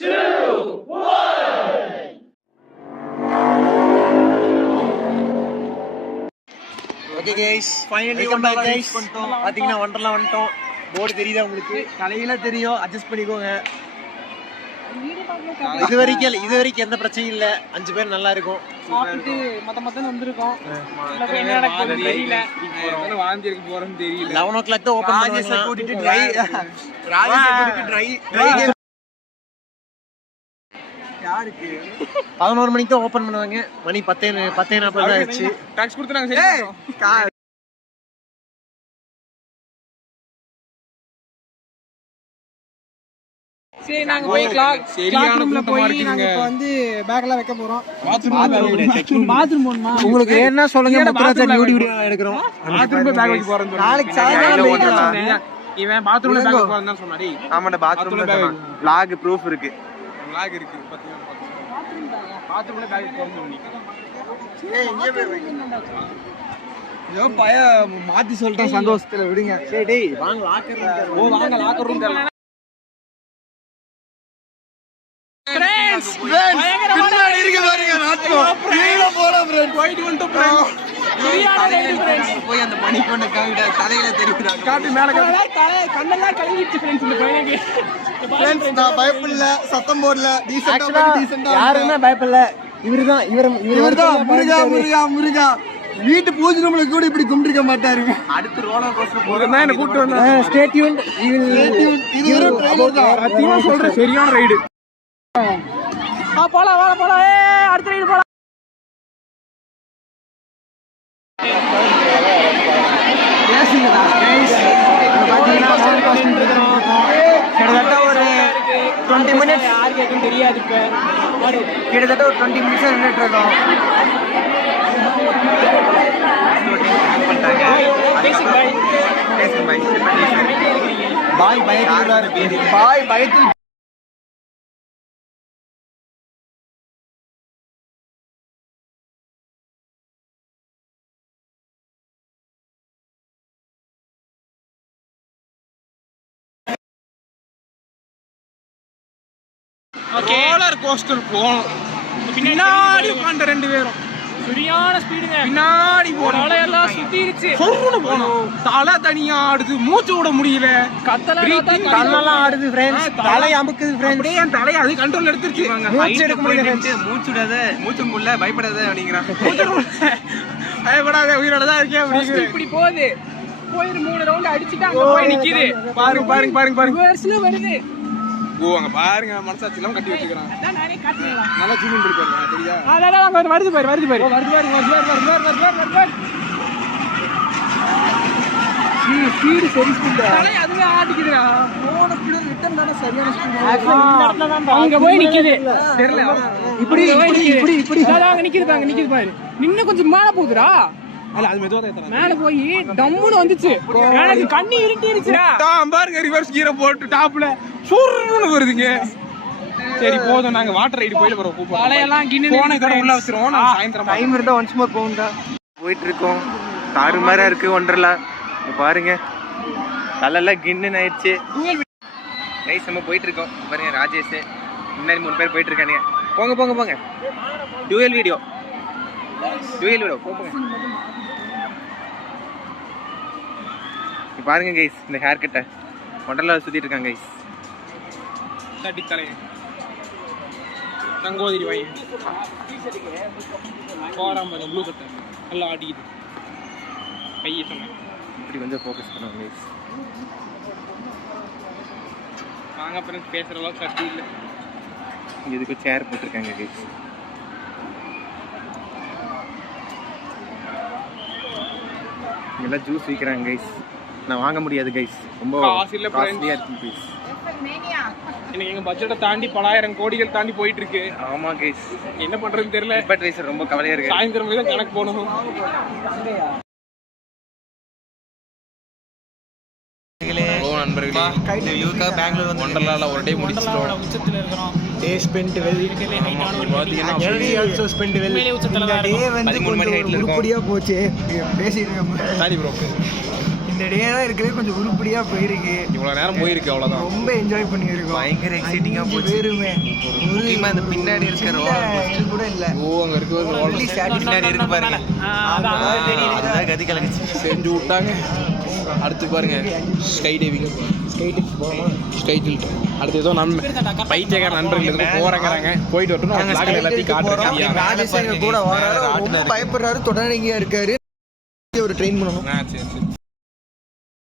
2, 1. Okay guys, finally welcome back guys. பாத்தீங்கன்னா வண்டர்லாம் வந்துட்டோம். போர்டு தெரியுதா உங்களுக்கு? கலையில தெரியும், அட்ஜஸ்ட் பண்ணிக்கோங்க. இது வரைக்கும் எந்த பிரச்சனையும் இல்ல. 5 பேர் நல்லா இருக்கும். சாப்பிட்டு மத்த வந்திருக்கோம். என்ன நடக்குது தெரியல. வாந்தி எடுக்க போறோம்னு தெரியல. 11 o'clock தான் ஓபன் பண்ணுவாங்க. கூட்டிட்டு ட்ரை யாருக்கு 11 மணிக்கு தான் ஓபன் பண்ணுவாங்க. மணி 10:40 ஆயிடுச்சு. டாக்ஸ் கொடுத்துறாங்க. சரி சரி நாங்க போய் கிளாக் ரூம்ல போய் நாங்க இப்ப வந்து பேக் எல்லாம் வைக்க போறோம். பாத்ரூம் போணுமா? உங்களுக்கு என்ன சொல்லுங்க. முத்துராஜன் வீடியோ எடுக்கறோம். பாத்ரூம் போய் பேக் வைக்க போறோம். நாளைக்கு சாயங்காலம் இவன் பாத்ரூம்ல பேக் வைக்க போறேன்னு சொன்னாடி. ஆமாடா, பாத்ரூம்ல vlog ப்ரூஃப் இருக்கு. vlog இருக்கு. பாத்ரூம்ல பேக் வைக்க போறோம். ஏய் இங்க போய் வைங்க. யோ பய மாத்தி சொல்லிட்டேன் சந்தோஷத்துல விடுங்க. சரி டேய் வாங்க லாக்கர் ரூம். ஓ வாங்க லாக்கர் ரூம் தரலாம். பின்னாடி இருக்க பாருங்க நாட்டம். கீழ போறா फ्रेंड्स. போயிட்டு வந்து फ्रेंड्स. சரியான ரைட் फ्रेंड्स. போய் அந்த மணி கொண்ட காவிடா தலையில தெரியுதா? காட்டி மேல காட்டி தலை கண்ணெல்லாம் கலங்கிடுச்சு फ्रेंड्स இந்த பையனுக்கு. फ्रेंड्स நான் பயப்படல, சத்தம் போடல, டீசன்ட்டா யாருமே பயப்படல. இவர்தான் முருகா. வீட்டு பூஜை ரூம்ல கூட இப்படி கும்பிட்டுக்க மாட்டாரு. அடுத்து ரோலர் கோஸ்டர் போறதா என்ன கூட்டி வந்தா. Stay tune. இது ஒரு ட்ரெயிலர் தான். சத்தியமா சொல்றேன், சரியான ரைடு. போலாம் அடுத்த ரைடு போலாம். கிட்டத்தட்ட ஒரு 20 மினிட்ஸ் யாருக்கும் தெரியாது. இப்ப கிட்டத்தட்ட ஒரு 20 மினிட்ஸ் நின்றுட்டு இருக்கோம். பாய் பயத்தில் ரோலர் கோஸ்டர் போனோம். பின்னாடி உட்கார்ந்த 2 பேரும் சரியான ஸ்பீடுங்க. பின்னாடி போறோம், எல்லாம் சுத்திருச்சு. சொர்ருன்னு போனோம். தலை தனியா ஆடுது, மூச்சு விட முடியல. கண்ணெல்லாம் ஆடுது ஃப்ரெண்ட்ஸ். தலை அமுக்குது ஃப்ரெண்ட்ஸ். அப்படியே என் தலையை அது கண்ட்ரோல் எடுத்துருச்சு. மூச்சு எடுக்க முடியல. மூச்சு விடாத, மூச்சு முள்ள பயப்படாத அப்படிங்கிறான். பயப்படாத, உயிரோட தான் இருக்கேன் அப்படிங்கிற. இப்படி போகுது. போய் 3 ரவுண்ட் அடிச்சுட்டு அங்க போய் நிக்குது. பாருங்க வருஷம் வருது. ஓ அங்க பாருங்க, மனசாட்சி எல்லாம் கட்டி வச்சிருக்கான். அதான் நானே காட்டுறேன். நல்லா ஜூம் பண்ணி பாருங்க. தெரியுதா? அதான் அங்க வருது பாரு. வருது ஸ்பீடு சரி ஸ்பீடு. தலை அதுவே ஆடிக்குதுடா. போன ஸ்பீடு ரிட்டர்ன் தான சரியான ஸ்பீடு. அங்க போய் நிக்குது. தெரியல. இப்படி அங்க நிக்குது பாரு. நின்னு கொஞ்சம் மேல போகுதுடா. அல்ல அது மெதுவா தான் மேல போய் டம்முன்னு வந்துச்சு. எனக்கு கண்ணி இருட்டிருச்சுடா. பாருங்க ரிவர்ஸ் கீரை போட்டு டாப்ல சுருன்னு வருதுங்க. சரி போதும், நாங்க வாட்டர் ரைடு போயில போறோம். பழையெல்லாம் கிண்ணு போன கடை உள்ள வச்சிரோம். நான் சாயந்தரம் டைம் இருந்தா ஒன்ஸ் மோர் போகும்டா. போயிட்டு இருக்கோம். தாறுமாறா இருக்கு ஒண்டர்லா. பாருங்க தலையெல்லாம் கின்னு ஆயிடுச்சு. நைஸ். நம்ம போயிட்டு இருக்கோம். பாருங்க ராஜேஷ் முன்னாடி 3 பேர் போயிட்டு இருக்கானுங்க. போங்க டூயல் வீடியோ போங்க. பாருங்க கைஸ், இந்த ஹேர் கட்டை ஒண்டர்லா சுத்திட்டு இருக்காங்க கைஸ். தட்டி தலை நங்கோதிரி வாங்கி போறாம ப்ளூ கட்டை நல்லா ஆடிக்குது. கையை சொன்னேன் இப்படி கொஞ்சம் ஃபோக்கஸ் பண்ணுவாங்க கைஸ். வாங்க அப்புறம் பேசுகிற அளவுக்கு சக்தி இல்லை. இதுக்கு சேர் போட்டிருக்காங்க கைஸ். இங்கெல்லாம் ஜூஸ் விற்கிறாங்க கைஸ். நான் வாங்க முடியாது கைஸ், ரொம்ப காஸ்ட்லியா இருக்கு கைஸ். இன்னைக்கு எங்க பட்ஜெட்டை தாண்டி பலாயிரம் கோடிகள் தாண்டி போயிட்டு இருக்கு. ஆமா கைஸ், என்ன பண்றதுன்னு தெரியல. பட் ரைஸ் ரொம்ப கவலையா இருக்கு. சாயந்தரம் தான் கணக்கு போகணும். நண்பர்களே, இந்த வியூக்காக பெங்களூர் வந்து ஒண்டர்லால ஒரு டே முடிச்சிட்டோம். உச்சத்துல இருக்கறோம். Day spend well. இருக்கலே ஹைட்டான ஒரு பாத்தீங்கன்னா எல்டி ஆல்சோ ஸ்பெண்ட் வெல். மேலே உச்சத்துல தான் டே வந்து 13 மணி ஹைட்ல இருக்கும். புடியா போச்சு. பேசிட்டு இருக்கோம். Sorry bro. இந்த இந்த டே தான் இருக்கிறது கொஞ்சம் உருப்படியா போயிருக்கு. இவ்வளவு நேரம் போயிருக்கு அவ்வளவுதான். ரொம்ப என்ஜாய் பண்ணியிருக்கோம். பயங்கர எக்ஸைட்டிங்கா போச்சு. பேருமே முக்கியமா இந்த பின்னாடி இருக்கிற இது கூட இல்ல. ஓ அங்க இருக்கு பின்னாடி இருக்கு பாருங்க. அதுதான் கதி கலங்குச்சு. செஞ்சு விட்டாங்க. அடுத்து பாருங்க ஸ்கை டைவிங் ஸ்கை டில்ட். அடுத்து ஏதோ நம்ம பைத்தியக்கார நண்பர்கள் எதுவும் போறாங்க. போயிட்டு வரட்டும். நாங்க vlog எல்லாத்தையும் காட்டுறேன். சரியா? ராஜேஷ் எங்க கூட வராரு. ரொம்ப பயப்படுறாரு. தொடர்ந்து இங்கே இருக்காரு. ஒரு ட்ரெயின் பண்ணணும். சரி